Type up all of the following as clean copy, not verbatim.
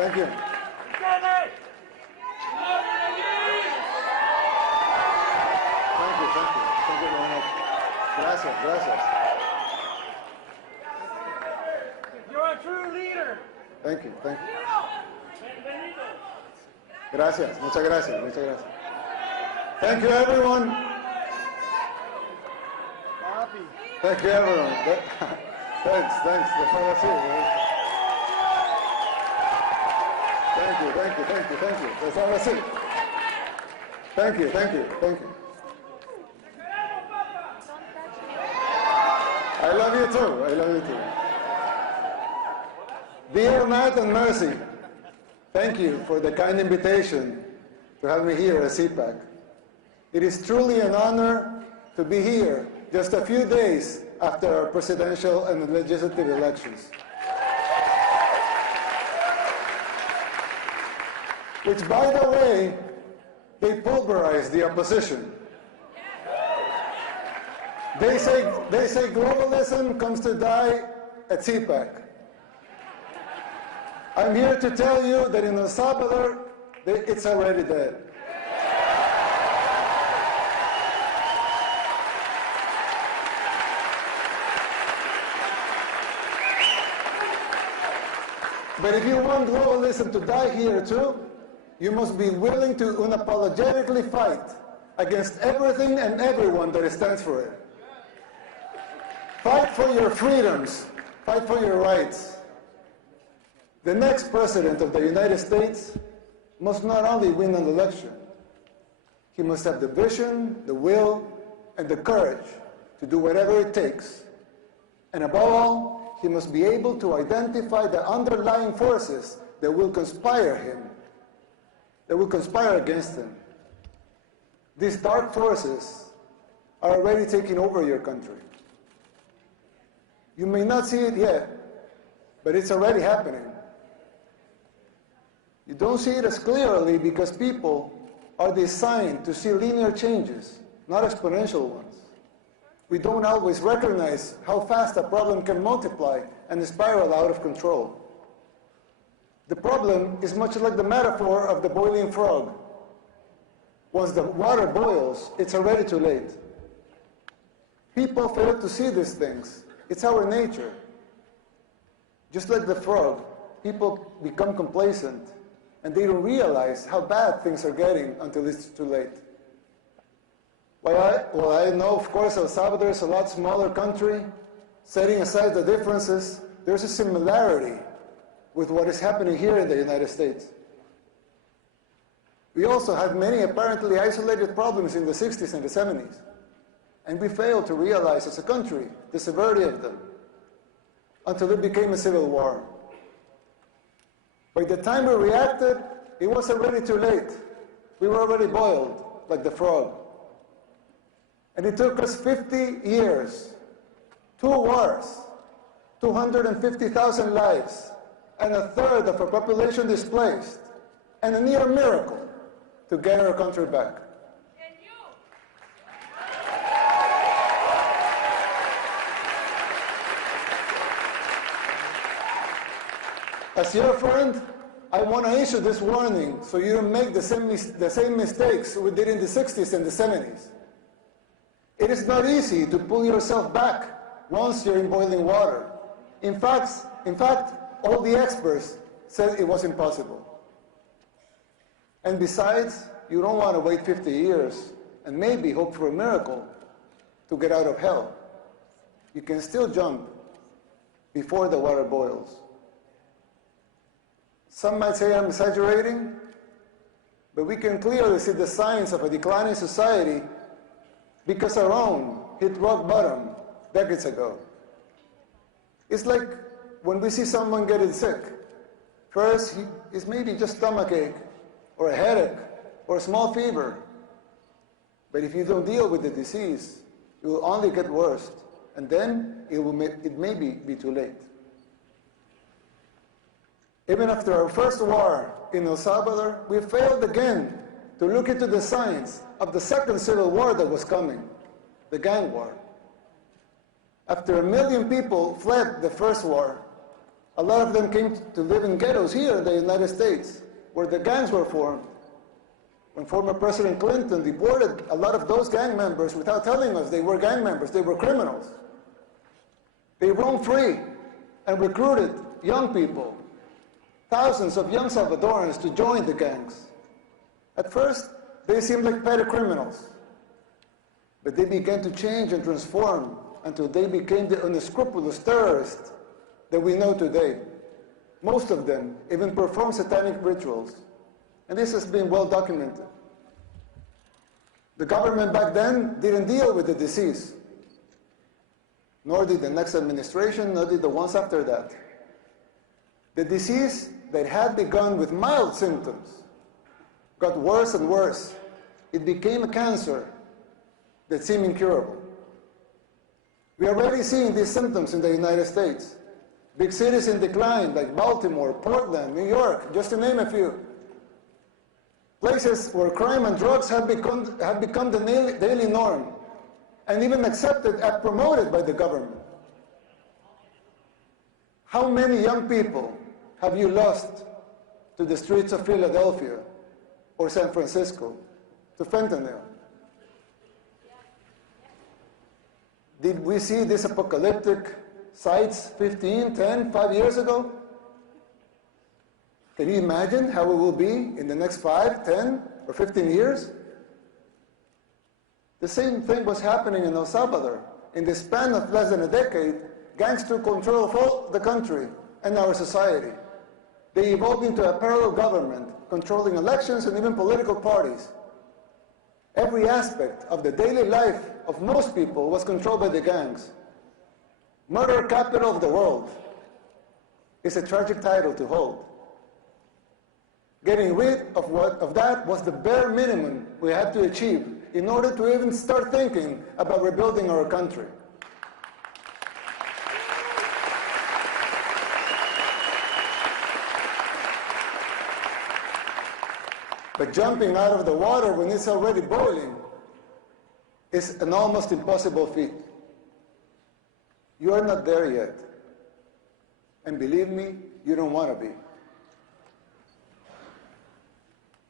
Thank you. Thank you very much. Gracias, gracias. You're a true leader. Thank you. Gracias, muchas gracias, muchas gracias. Thank you, everyone. Thank you, everyone. Thanks. That's all I see. Thank you. That's all I see. Thank you. I love you too. Dear Matt and Mercy, thank you for the kind invitation to have me here at CPAC. It is truly an honor to be here just a few days after our presidential and legislative elections, which, by the way, they pulverized the opposition. They say globalism comes to die at CPAC. I'm here to tell you that in El Salvador, it's already dead. But if you want globalism to die here too, you must be willing to unapologetically fight against everything and everyone that stands for it. Fight for your freedoms. Fight for your rights. The next president of the United States must not only win an election, he must have the vision, the will, and the courage to do whatever it takes. And above all, he must be able to identify the underlying forces that will conspire against him. These dark forces are already taking over your country. You may not see it yet, but it's already happening. You don't see it as clearly because people are designed to see linear changes, not exponential ones. We don't always recognize how fast a problem can multiply and spiral out of control. The problem is much like the metaphor of the boiling frog. Once the water boils, it's already too late. People fail to see these things. It's our nature. Just like the frog, people become complacent and they don't realize how bad things are getting until it's too late. Well, I know, of course, El Salvador is a lot smaller country. Setting aside the differences, there's a similarity with what is happening here in the United States. We also had many apparently isolated problems in the 60s and the 70s. And we failed to realize as a country the severity of them until it became a civil war. By the time we reacted, it was already too late. We were already boiled like the frog. And it took us 50 years, 2 wars, 250,000 lives, and a third of our population displaced, and a near miracle to get our country back. As your friend, I want to issue this warning so you don't make the same mistakes we did in the 60s and the 70s. It is not easy to pull yourself back once you're in boiling water. In fact, all the experts said it was impossible. And besides, you don't want to wait 50 years and maybe hope for a miracle to get out of hell. You can still jump before the water boils. Some might say I'm exaggerating, but we can clearly see the signs of a declining society because our own hit rock bottom decades ago. It's like when we see someone getting sick. First, it's maybe just stomachache, or a headache, or a small fever. But if you don't deal with the disease, it will only get worse, and then it may be too late. Even after our first war in El Salvador, we failed again to look into the signs of the second civil war that was coming, the gang war. After 1 million people fled the first war, A lot of them came to live in ghettos here in the United States, where the gangs were formed. When former President Clinton deported a lot of those gang members without telling us they were gang members, they were criminals. They roamed free and recruited young people, thousands of young Salvadorans, to join the gangs. At first, they seemed like petty criminals, but they began to change and transform until they became the unscrupulous terrorists that we know today. Most of them even perform satanic rituals, and this has been well documented. The government back then didn't deal with the disease, nor did the next administration, nor did the ones after that. The disease that had begun with mild symptoms got worse and worse. It became a cancer that seemed incurable. We are already seeing these symptoms in the United States. Big cities in decline, like Baltimore, Portland, New York, just to name a few. Places where crime and drugs have become the daily norm, and even accepted and promoted by the government. How many young people have you lost to the streets of Philadelphia or San Francisco, to fentanyl? Did we see these apocalyptic sights 15, 10, 5 years ago? Can you imagine how it will be in the next 5, 10, or 15 years? The same thing was happening in El Salvador. In the span of less than a decade, gangs took control of all the country and our society. They evolved into a parallel government, controlling elections and even political parties. Every aspect of the daily life of most people was controlled by the gangs. Murder capital of the world is a tragic title to hold. Getting rid of that was the bare minimum we had to achieve in order to even start thinking about rebuilding our country. But jumping out of the water when it's already boiling is an almost impossible feat. You are not there yet. And believe me, you don't want to be.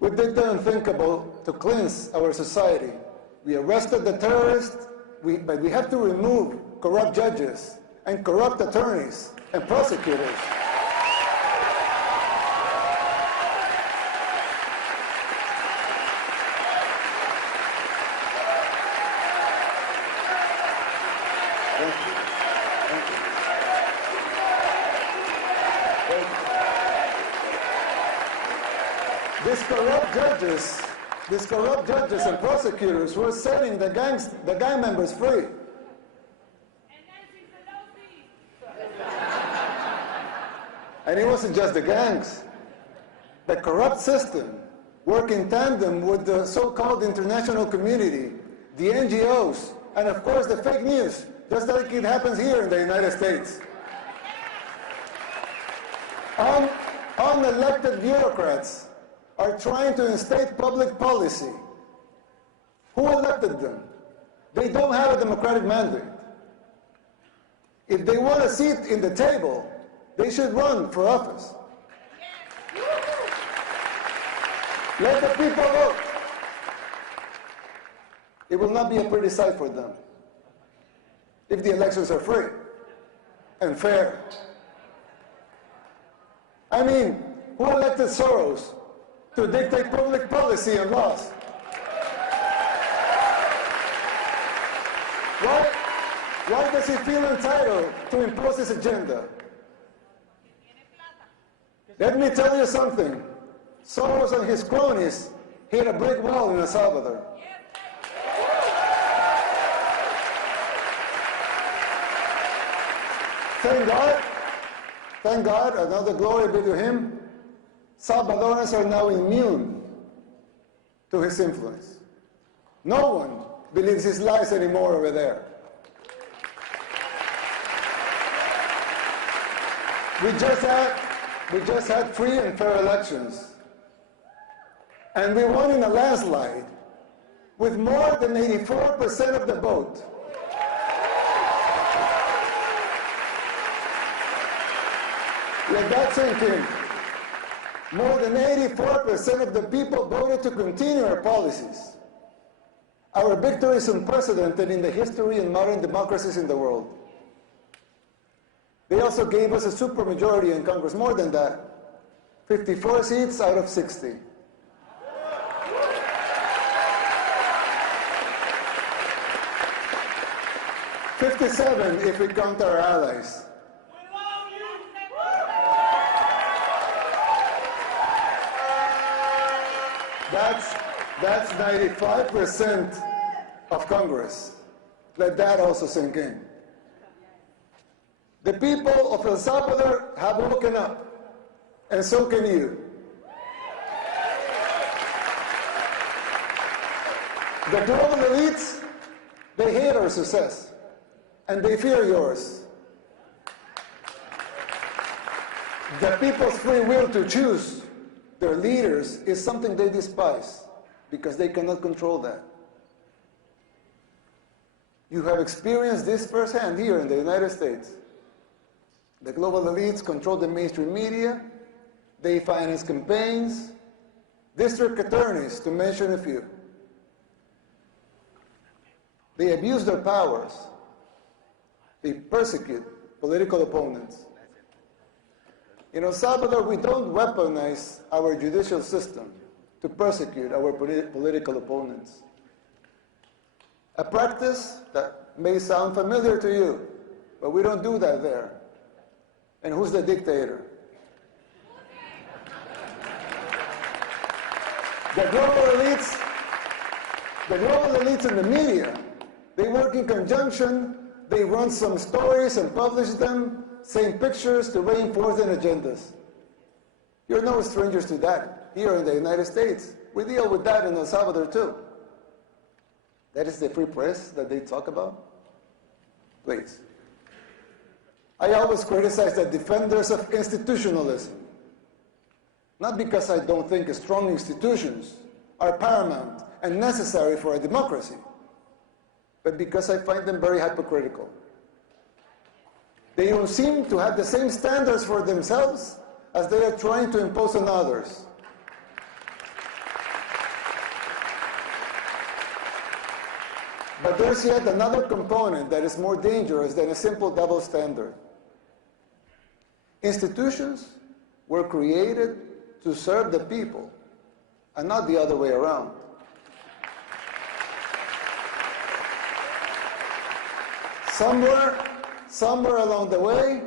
We did the unthinkable to cleanse our society. We arrested the terrorists, but we have to remove corrupt judges and corrupt attorneys and prosecutors. These corrupt judges and prosecutors who are setting the gang members free. And it wasn't just the gangs. The corrupt system worked in tandem with the so-called international community, the NGOs, and of course the fake news, just like it happens here in the United States. Unelected bureaucrats are trying to instate public policy. Who elected them? They don't have a democratic mandate. If they want a seat in the table, they should run for office. Let the people vote. It will not be a pretty sight for them if the elections are free and fair. I mean, who elected Soros to dictate public policy and laws? Why does he feel entitled to impose his agenda? Let me tell you something. Soros and his cronies hit a brick wall in El Salvador. Thank God, another glory be to him, Salvadorans are now immune to his influence. No one believes his lies anymore over there. We just had free and fair elections. And we won in a landslide with more than 84% of the vote. Let that sink in. More than 84% of the people voted to continue our policies. Our victory is unprecedented in the history and modern democracies in the world. They also gave us a supermajority in Congress, more than that, 54 seats out of 60. "57 if we count our allies. That's 95% of Congress. Let that also sink in. The people of El Salvador have woken up, and so can you. The global elites, they hate our success, and they fear yours. The people's free will to choose their leaders is something they despise because they cannot control that. You have experienced this firsthand here in the United States. The global elites control the mainstream media, they finance campaigns, district attorneys, to mention a few. They abuse their powers. They persecute political opponents. In El Salvador, we don't weaponize our judicial system to persecute our political opponents. A practice that may sound familiar to you, but we don't do that there. And who's the dictator? The global elites in the media, they work in conjunction, they run some stories and publish them, same pictures to reinforce their agendas. You're no strangers to that here in the United States. We deal with that in El Salvador too. That is the free press that they talk about? Please. I always criticize the defenders of institutionalism. Not because I don't think strong institutions are paramount and necessary for a democracy, but because I find them very hypocritical. They don't seem to have the same standards for themselves as they are trying to impose on others. But there's yet another component that is more dangerous than a simple double standard. Institutions were created to serve the people, and not the other way around. Somewhere along the way,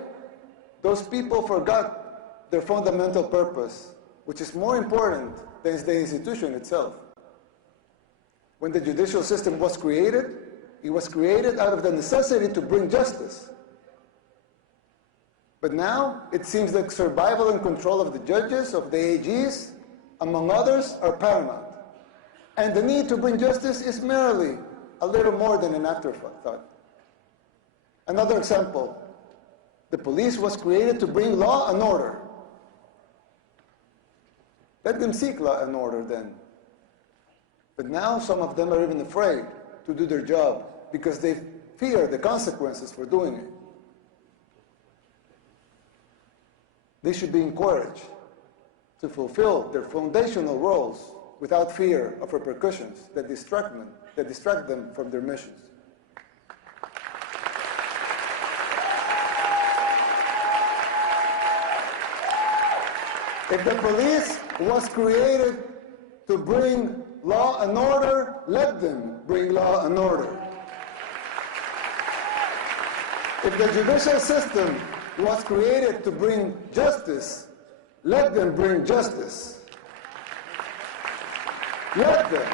those people forgot their fundamental purpose, which is more important than the institution itself. When the judicial system was created, it was created out of the necessity to bring justice. But now, it seems that survival and control of the judges, of the AGs, among others, are paramount. And the need to bring justice is merely a little more than an afterthought. Another example, the police was created to bring law and order. Let them seek law and order then. But now some of them are even afraid to do their job because they fear the consequences for doing it. They should be encouraged to fulfill their foundational roles without fear of repercussions that distract them from their missions. If the police was created to bring law and order, let them bring law and order. If the judicial system was created to bring justice, let them bring justice. Let them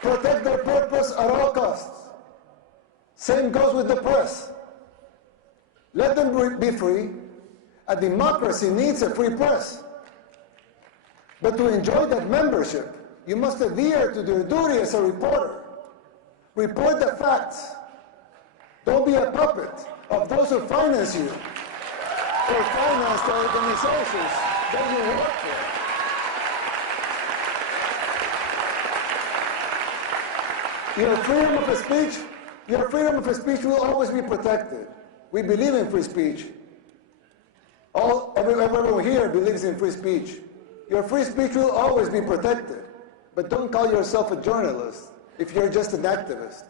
protect their purpose at all costs. Same goes with the press. Let them be free. A democracy needs a free press. But to enjoy that membership, you must adhere to your duty as a reporter. Report the facts. Don't be a puppet of those who finance you or finance the organizations that you work for. Your freedom of speech will always be protected. We believe in free speech. Every hope everyone here believes in free speech. Your free speech will always be protected. But don't call yourself a journalist if you're just an activist.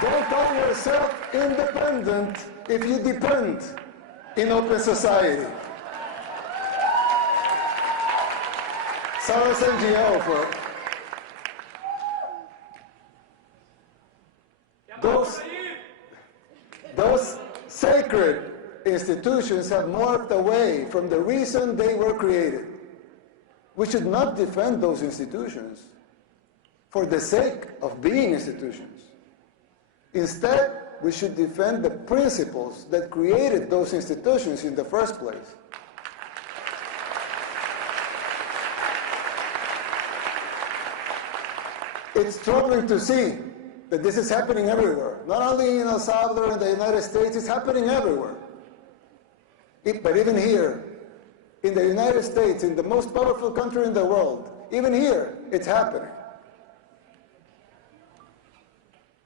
Don't call yourself independent if you depend in open society. Sarah's NGO for those sacred institutions have morphed away from the reason they were created. We should not defend those institutions for the sake of being institutions. Instead, we should defend the principles that created those institutions in the first place. It's troubling to see that this is happening everywhere. Not only in El Salvador and the United States, it's happening everywhere. But even here, in the United States, in the most powerful country in the world, even here, it's happening.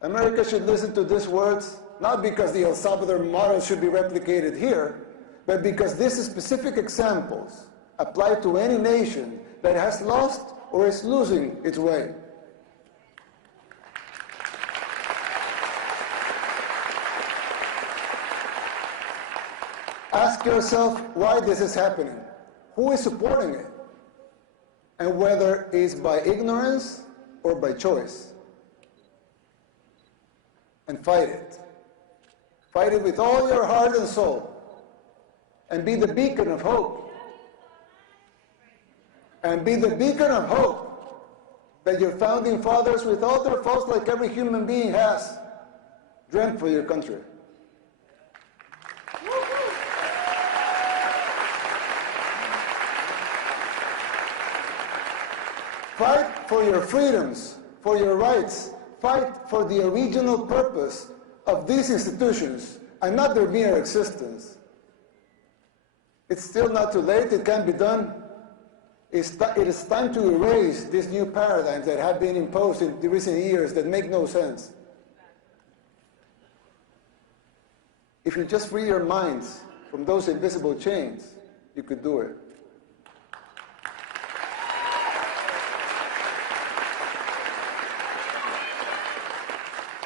America should listen to these words, not because the El Salvador model should be replicated here, but because these specific examples apply to any nation that has lost or is losing its way. Ask yourself why this is happening, who is supporting it, and whether it's by ignorance or by choice. And fight it. Fight it with all your heart and soul, and be the beacon of hope. And be the beacon of hope that your founding fathers, with all their faults like every human being has, dreamt for your country. Fight for your freedoms, for your rights. Fight for the original purpose of these institutions and not their mere existence. It's still not too late. It can be done. It is time to erase these new paradigms that have been imposed in the recent years that make no sense. If you just free your minds from those invisible chains, you could do it.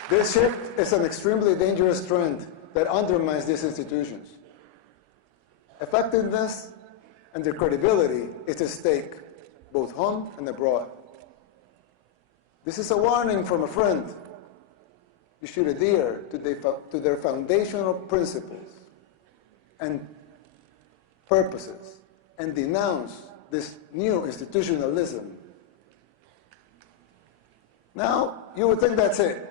This shift is an extremely dangerous trend that undermines these institutions. Effectiveness and their credibility is at stake, both home and abroad. This is a warning from a friend. You should adhere to their foundational principles and purposes and denounce this new institutionalism. Now, you would think that's it,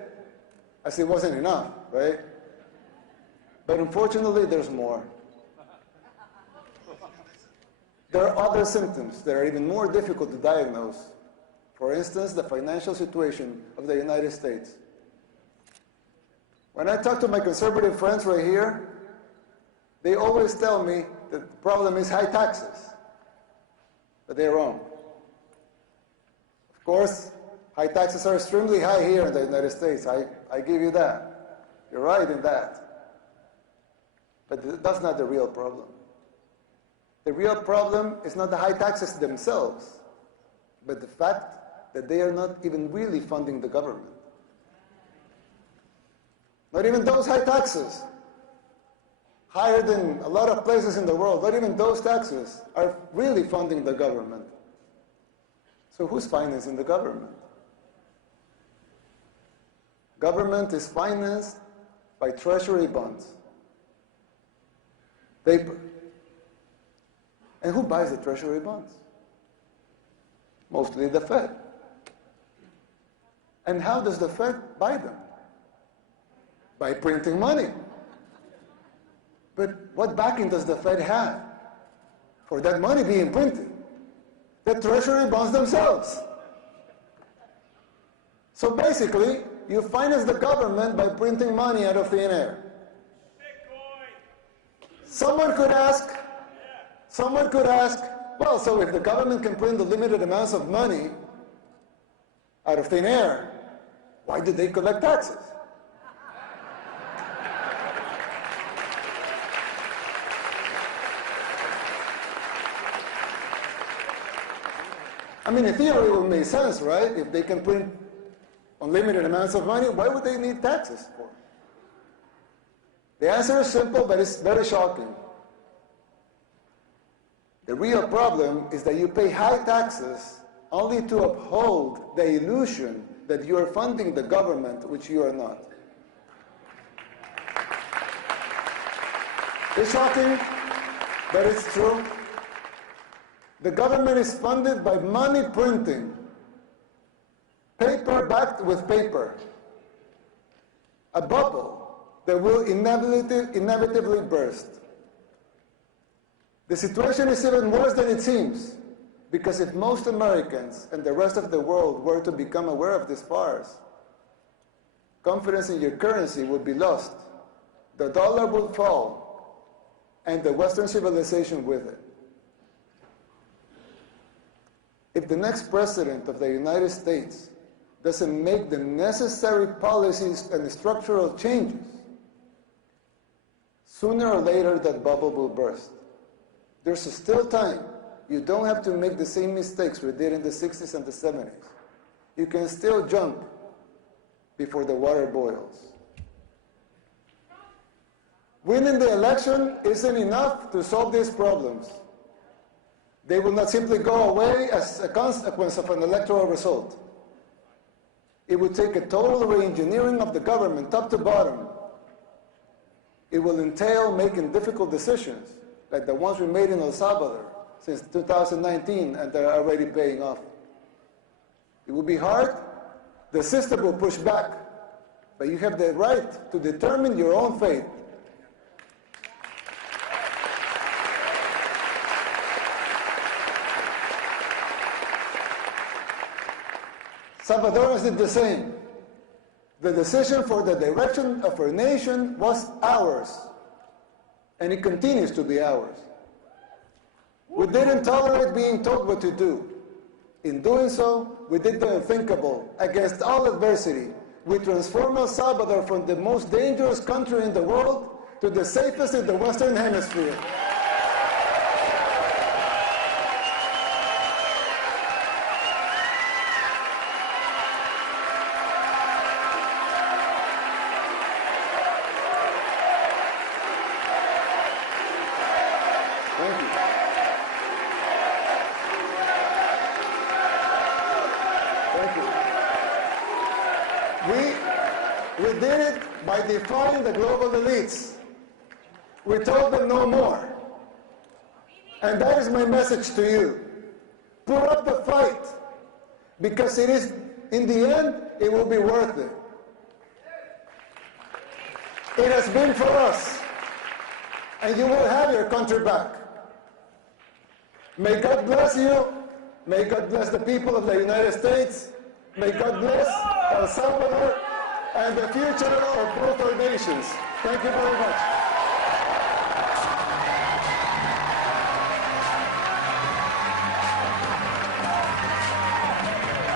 as it wasn't enough, right? But unfortunately, there's more. There are other symptoms that are even more difficult to diagnose. For instance, the financial situation of the United States. When I talk to my conservative friends right here, they always tell me that the problem is high taxes. But they're wrong. Of course, high taxes are extremely high here in the United States. I give you that. You're right in that. But that's not the real problem. The real problem is not the high taxes themselves, but the fact that they are not even really funding the government. Not even those high taxes, higher than a lot of places in the world, not even those taxes are really funding the government. So who's financing the government? Government is financed by treasury bonds, paper. And who buys the treasury bonds? Mostly the Fed. And how does the Fed buy them? By printing money. But what backing does the Fed have for that money being printed? The treasury bonds themselves. So basically, you finance the government by printing money out of thin air. Someone could ask, well, so if the government can print the limited amounts of money out of thin air, why did they collect taxes? I mean, in theory, it would make sense, right? If they can print unlimited amounts of money, why would they need taxes for? The answer is simple, but it's very shocking. The real problem is that you pay high taxes only to uphold the illusion that you are funding the government, which you are not. It's shocking, but it's true. The government is funded by money printing, paper backed with paper, a bubble that will inevitably burst. The situation is even worse than it seems, because if most Americans and the rest of the world were to become aware of this farce, confidence in your currency would be lost, the dollar would fall, and the Western civilization with it. If the next president of the United States doesn't make the necessary policies and structural changes, sooner or later that bubble will burst. There's still time. You don't have to make the same mistakes we did in the 60s and the 70s. You can still jump before the water boils. Winning the election isn't enough to solve these problems. They will not simply go away as a consequence of an electoral result. It would take a total re-engineering of the government, top to bottom. It will entail making difficult decisions, like the ones we made in El Salvador since 2019, and they're already paying off. It will be hard. The system will push back, but you have the right to determine your own fate. Salvador did the same. The decision for the direction of our nation was ours, and it continues to be ours. We didn't tolerate being told what to do. In doing so, we did the unthinkable. Against all adversity, we transformed El Salvador from the most dangerous country in the world to the safest in the Western Hemisphere. Thank you. Thank you. We did it by defying the global elites. We told them no more. And that is my message to you. Put up the fight, because it is, in the end, it will be worth it. It has been for us, and you will have your country back. May God bless you. May God bless the people of the United States. May God bless El Salvador and the future of both our nations. Thank you very much.